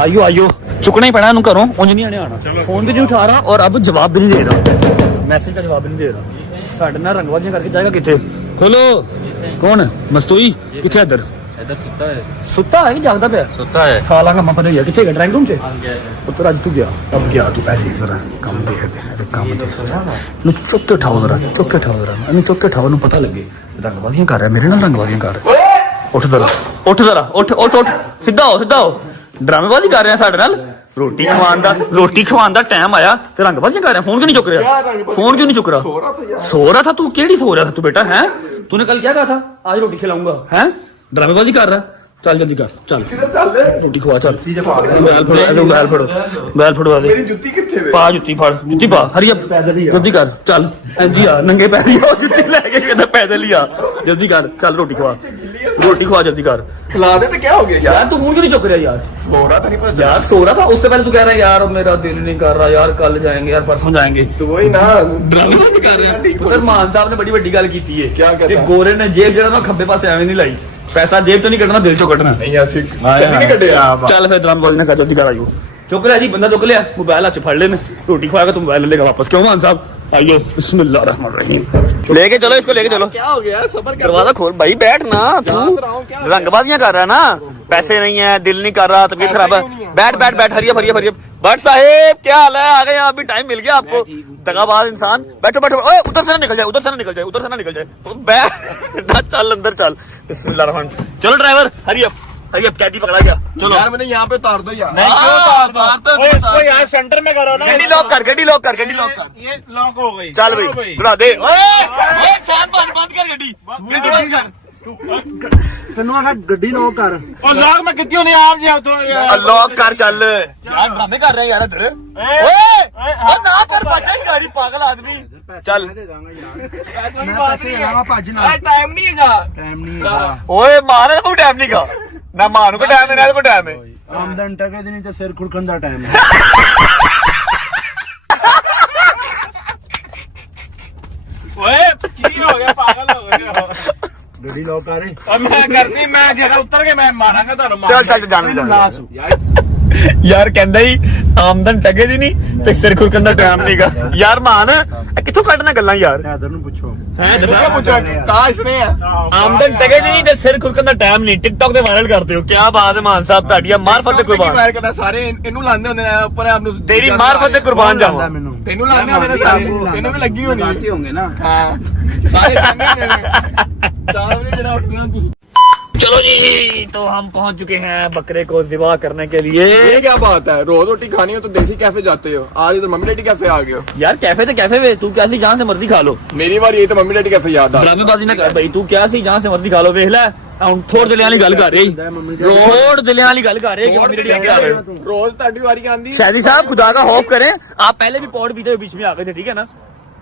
आइयो आइयो चुकना ही पैना घरों उंज नहीं आने आना फोन भी नहीं उठा रहा और अब जवाब भी नहीं दे रहा मैसेज का जवाब भी नहीं दे रहा साढ़े नाल रंगबाजियां करके जाएगा कितने खोलो कौन मस्तूई कितने इधर सुता है कि जागदा पे सुता है खा लांगा मैं पता नहीं कितने गया ड्राइंग रूम से पुत्र आज तू गया अब गया तू ऐसे ही जरा काम पे है काम पे नु चुक के उठाओ जरा चुक के उठाओ जरा नु चुक के उठाओ नु पता लगे रंगबाजियां कर रहा है मेरे नाल रंगबाजियां कर रहा है उठ जरा उठ सीधा हो ड्रामेबाजी कर रहे हैं साढ़े नाल रोटी खवान दा टाइम आया ते रंगबाजियां कर रहे हैं फोन क्यों नहीं चुक रहा सो रहा था तू केड़ी सो रहा था तू बेटा हैं तूने कल क्या कहा था आज रोटी खिलाऊंगा हैं ड्रामेबाजी कर रहा चल जल्दी कर चल रोटी खवा चल बैल फड़ो मेरी जुत्ती किथे वे पा जुत्ती पा हरी जल्दी कर चल जी आ नंगे पैर ही जुत्ती लेके कहता पैदल ही आ जल्दी कर चल रोटी खवा जल्दी कर खिला दे तो क्या हो गया यार तू फोन क्यों नहीं चुक रहा यार सो रहा था उससे पहले तू कह रहा है यार मेरा दिल नहीं कर रहा यार कल जाएंगे यार परसों जाएंगे तो वही ना ड्रामेबाजी कर रहे हैं पुत्र मान साहब ने बड़ी बड़ी गल की है क्या कहते गोरे ने जेब जरा ना खब्बे पासे एवं नहीं लाई पैसा जेब तो नहीं कटना दिल चो कटना नहीं चल फिर ड्रामेबाजी ने कहा जल्दी कर आइयो चुक रहा जी बंदा चुक लिया मोबाइल हाथ फड़ लेने रोटी खवाएगा तो मोबाइल लेगा वापस क्यों मान साहब आइए बिस्मिल्लाहिर्रहमानिर्रहीम लेके चलो इसको लेके चलो क्या हो गया सबर दरवाजा खोल भाई बैठ ना तू रंगबाजियां कर रहा है ना पैसे नहीं है दिल नहीं कर रहा तबीयत खराब है बैठ हरिया भट्ट साहेब क्या हाल है आ गए अभी टाइम मिल गया आपको दगाबाज इंसान बैठो ओए उधर से ना निकल जाए बैठ चल अंदर चल बिस्मिल्लाहिर्रहमान चलो ड्राइवर हरिया कैदी पकड़ा गया चलो यार मैंने यहाँ पे उतार दो यार नहीं क्यों उतार इसको यार सेंटर में करो ना गड्डी लॉक कर ये लॉक हो गई चल भाई बुला दे ओए चार बंद कर गड्डी बंद कर तेनू आखा गड्डी लॉक कर और लॉक में कितनी होनी आप जाओ तो लॉक कर चल यार ड्रामे कर रहे हैं यार इधर ओए ना कर बचा ही गाड़ी पागल आदमी चल टाइम नहीं है ओए मारे को टाइम नहीं का ना मानू को टाइम है ना को टाइम है आमदन टके दिन तो सिर खुरकन दा टाइम है ओए की हो गया पागल हो गए गड्डी लॉक कर और मैं करती मैं जरा उतर के मैं मारांगा ਤੁਹਾਨੂੰ चल जान यार कहंदा ही आमदन टके दी नहीं ते सिर खुरकन दा टाइम नहीं का यार मान किथों कटना गल्लां यार इधर ਨੂੰ ਪੁੱਛੋ है दसा पूछो कहा इसने आमदन टके दी नहीं ते सिर खुरकन दा टाइम नहीं टिकटॉक ते वायरल करते हो क्या बात है मान साहब ਤੁਹਾਡੀਆਂ ਮਾਰਫਤ ਤੇ ਕੁਰਬਾਨ ਵਾਇਰ ਕਰਦਾ ਸਾਰੇ ਇਹਨੂੰ ਲਾਉਂਦੇ ਹੁੰਦੇ ਨੇ ਉੱਪਰ ਆਪ ਨੂੰ तेरी मार्फत ते कुर्बान जावा ਤੈਨੂੰ ਲਾਉਂਦੇ ਹੁੰਦੇ ਨੇ ਸਾਰੇ ਤੈਨੂੰ ਵੀ ਲੱਗੀ ਹੋਣੀ ਹੋਣਗੇ ਨਾ ਹਾਂ ਸਾਰੇ ਤੈਨੂੰ ਚਾਹ ਵੀ ਜਿਹੜਾ ਉੱਠਣਾ ਤੁਸੀਂ चलो जी तो हम पहुंच चुके हैं बकरे को ज़िबा करने के लिए ये क्या बात है रोज रोटी खानी हो तो देसी कैफे जाते हो आज तो मम्मी डैडी कैफे आ गए हो यार कैफे तो कैफे में तू क्या सी जहाँ से मर्जी खा लो मेरी बार ये तो मम्मी डैडी कैफे याद आ ड्रामेबाजी ना कर भाई तू क्या सी जहाँ से मर्जी खा लो वेख लै ਹੁਣ ਥੋੜ ਦਿਲਾਂ ਵਾਲੀ ਗੱਲ ਕਰ ਰਹੀ ਥੋੜ ਦਿਲਾਂ ਵਾਲੀ ਗੱਲ ਕਰ ਰਹੀ कि मम्मी डैडी आ रहे रोज ਤੁਹਾਡੀ ਵਾਰੀ ਆਂਦੀ शादी साहब खुदा का खौफ करें आप पहले भी पॉड पीते हुए बीच में आ गए थे ठीक है ना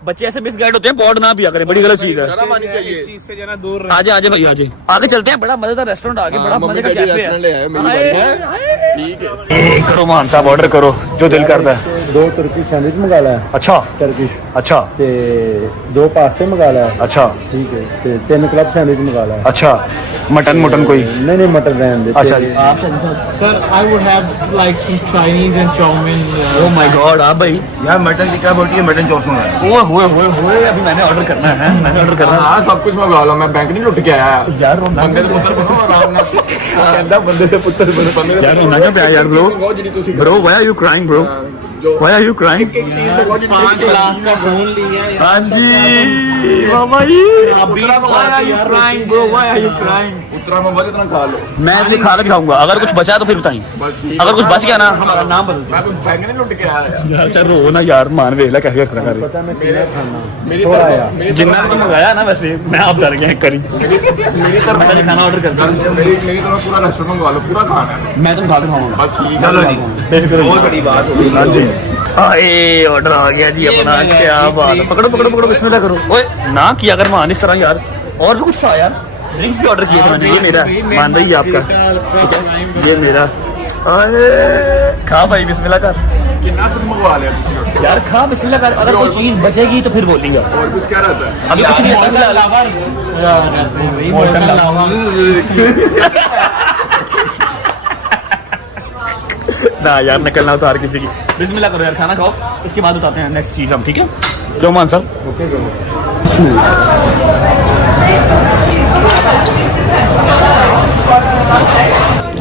बच्चे ऐसे मिसगाइड होते हैं पॉड ना पिया करें बड़ी गलत चीज है इस चीज से जना दूर आजे भाई आजे आगे चलते हैं बड़ा मजेदार रेस्टोरेंट आगे बड़ा मजे का कैफे है ठीक है करो मान साहब ऑर्डर करो जो दिल करता है 2 तुर्की सैंडविच मंगा ला अच्छा टर्किश अच्छा ਤੇ 2 ਪਾਸਤੇ ਮੰਗਾ ਲਾ अच्छा ਠੀਕ ਹੈ ਤੇ 3 ਕਲੱਬ ਸੈਂਡਵਿਚ ਮੰਗਾ ਲਾ अच्छा मटन कोई नहीं मटन रहने दे अच्छा जी आप Sir, I would have like some Chinese and chow mein. Oh my God आप भाई यार मटन टिक्का बोटी है मटन चौक मंगा ओए अभी मैंने ऑर्डर करना है हाँ सब कुछ मंगा लो मैं बैंक नहीं लुट के आया यार बंदे तो पुत्र बनो आराम ना कहंदा बंदे से पुत्र बनो बंदे यार रोना क्यों पिया यार bro why are you crying bro why are you crying 5 lakh का फोन लिया यार। हां जी मामा जी why are you crying bro why are you crying उतरा में बजे इतना खा लो मैं भी खा के दिखाऊंगा अगर कुछ बचा तो फिर बताइए अगर कुछ बच गया ना हमारा नाम बदल मैं तो बैंक नहीं लुट के आया यार चल रो ना यार मान वेख ले कैसे कर पता मैं कितना खाना मेरी थोड़ा तरफ यार मेरी जिन्ना भी मंगाया ना वैसे मैं आप डर गए करी मेरी तरफ मैं खाना ऑर्डर करता हूं मेरी तरफ पूरा रेस्टोरेंट मंगवा लो पूरा खाना है मैं तुम खा के खाऊंगा बस ठीक है चलो जी बहुत बड़ी बात हो गई हाँ जी आए ऑर्डर आ गया जी अपना क्या बात है पकड़ो बिस्मिल्लाह करो ओए ना किया कर मान इस तरह यार और भी कुछ था यार ड्रिंक्स भी ऑर्डर किए थे मैंने ये मेरा मान रही है आपका ठीक है ये मेरा अरे खा भाई बिस्मिल्लाह कर कितना कुछ मंगवा लिया तुझे यार खा बिस्मिल्लाह कर अगर कोई चीज बचेगी तो फिर बोलिएगा और कुछ क्या रहता है अभी कुछ नहीं ना यार नकल ना उतार किसी की। बिस्मिल्लाह करो यार, खाना खाओ, इसके बाद उतारते हैं नेक्स्ट चीज हम, ठीक है? क्यों मान साहब?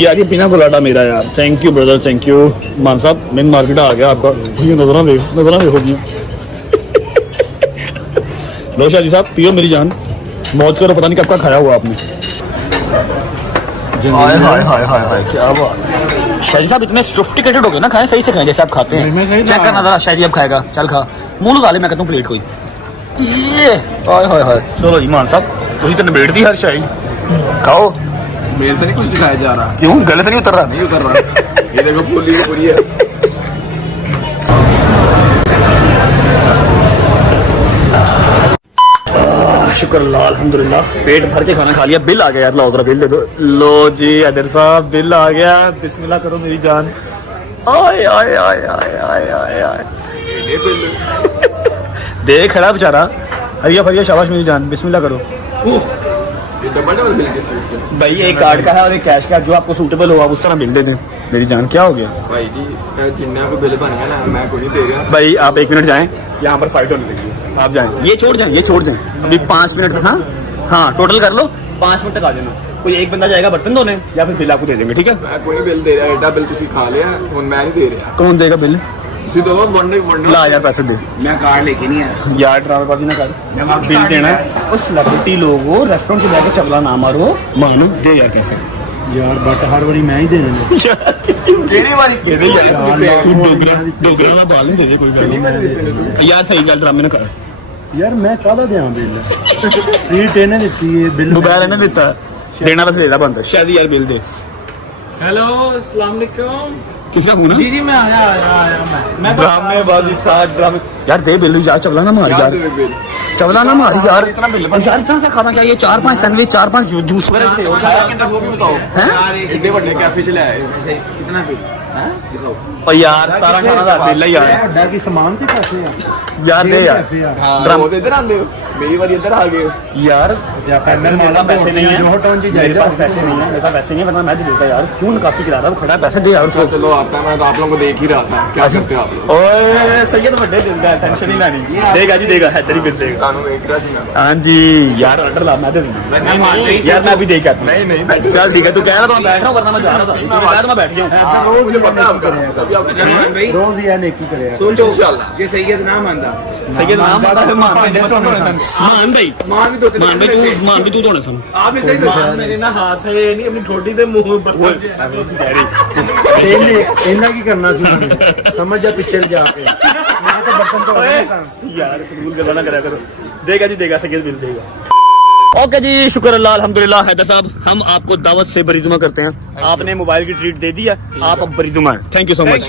यार ये बिना बुलाटा मेरा यार, thank you brother, thank you. मान साहब मेन मार्केट आ गया आपका, ये नजरा होगी। लो शाजी साहब पियो मेरी जान, मौज करो, पता नहीं कब का खाया हुआ आपने। हाय हाय हाय हाय हाय क्या बात। शाजी साहब इतने सोफिस्टिकेटेड हो गए ना, खाएं सही से खाएं जैसे आप खाते हैं। चेक करना जरा, शाजी अब खाएगा, चल खा, मुंह लगा ले, मैं कहता हूँ प्लेट कोई। ये हाय हाय हाय, चलो ईमान साहब तुझी तो निबेड़ दी हर शाही, खाओ। मेरे से नहीं कुछ दिखाया जा रहा, क्यों गले से नहीं उतर रहा? नहीं उतर रहा। ये देखो फुली पूरी है। शुक्र अल्लाह अल्हम्दुलिल्लाह, पेट भर के खाना खा लिया। बिल आ गया यार, लो बिल दे दो। लो जी अदर साहब बिल आ गया, बिस्मिल्लाह करो मेरी जान। आय आय आय आय आय आय आय, देख खड़ा बेचारा, हरिया फरिया, शाबाश मेरी जान, बिस्मिल्लाह करो। ये डबल बिल किस चीज का? भाई एक कार्ड का है और एक कैश का, जो आपको सूटेबल हो आप उस तरह बिल दे दें। मेरी जान क्या हो गया भाई जी, जिन्ना को बिल बन गया ना, मैं कोई नहीं दे रहा। भाई? आप 1 मिनट जाएं, यहाँ पर फाइट होने लगी है, आप जाएं, ये छोड़ जाएं अभी 5 मिनट तक। हाँ टोटल कर लो, 5 मिनट तक आ जाना। कोई एक बंदा जाएगा बर्तन धोने, या फिर बिल आपको दे देंगे, ठीक है? मैं कोई नहीं बिल दे रहा, एडा बिल तुसी खा लिया, ਹੁਣ मैं नहीं दे रहा। कौन देगा बिल? तुसी दो वनडे ला यार पैसे दे मैं कार्ड लेके नहीं आया। यार, ड्रामेबाजी ना कर, बिल देना है। उस सेलिब्रिटी लोगो रेस्टोरेंट से जाके चगला ना मारो, मानो दे यार पैसे। यार बट हर बारी मैं ही दे देना। केड़ी वाली केड़ी यार तू डोगरा ना बाल दे दे, कोई गल नहीं यार, सही गल ड्रामे ना कर यार मैं काहदा दें बिल? ट्रीट इन्हें दित्ती है, बिल मोबाइल ने दिता, देना बस देना बंद। शायद यार बिल दे। हेलो अस्सलाम वालेकुम। किसका फोन है? जी जी मैं आया मैं ड्रामेबाजी स्टार्ट, ड्रामे यार दे बिल यार, चवला ना मार यार, बिल चवला ना मार यार, इतना बिल यार, इतना सा खाना क्या? ये 4-5 सैंडविच, 4-5 जूस वगैरह थे, वो भी बताओ हैं? एडे बड़े कैफे चले आए। कितना बिल दिखाओ। और यार 17,000 बिल है यार, ਵੱਡਾ ਕੀ ਸਮਾਨ ਤੇ ਪੈਸੇ ਆ यार दे यार हाँ वो तो इधर आते हो, मेरी बारी इधर आ गए। यार। मेरे पास पैसे नहीं है, जो हटाउन जी मेरे पास पैसे नहीं है, मेरे पास पैसे नहीं है, वरना मैं देता यार। क्यों नकाती करा रहा है वो खड़ा है? पैसे दे यार उसको। चलो आता है, मैं तो आप लोगों को देख ही रहा था, क्या करते हो आप लोग? ओए सैयद बड़े दिल का, टेंशन नहीं लेनी, देगा जी देगा, है तेरी बिल देगा। कानून देख रहा थी मैं। हाँ जी यार, ऑर्डर ला, मैं दे दूंगा यार, मैं अभी देख आता हूँ। नहीं नहीं बैठ चल ठीक है, तू कह रहा था मैं बैठ रहा हूँ, वरना मैं जा रहा था, तू कह तो मैं बैठ गया हूँ। मुझे पता है आपका, तभी आपको कहना है। भाई ਰੋਜ਼ ਹੀ ਆ ਨੇਕੀ ਕਰਿਆ। सोचो इंशाल्लाह। ये सैयद ना मानदा। सैयद नाम आता है, मान भाई मान भाई मान भी दो तीन मान भी तू धोने सन। आपने सही दो। ਮੇਰੇ ਨਾਲ ਹਾਸ ਹੈ ਨਹੀਂ ਆਪਣੀ ਠੋਡੀ ਦੇ ਮੂੰਹ ਬਰਤਨ ਇਹਨਾਂ ਕੀ ਕਰਨਾ ਸੀ? ਸਮਝ ਜਾ ਪਿੱਛੇ ਜਾ ਕੇ ਮੇਰੇ ਤਾਂ ਬਰਤਨ ਤੋਂ यार फजूल गल्ला ना करा करो। देगा जी देगा, सैयद बिल देगा। ओके जी, शुक्र अल्लाह अल्हम्दुलिल्लाह। हैदर साहब हम आपको दावत से बरीजुमा करते हैं, आपने मोबाइल की ट्रीट दे दी है, आप अब बरीजुमा हैं। Thank you so much.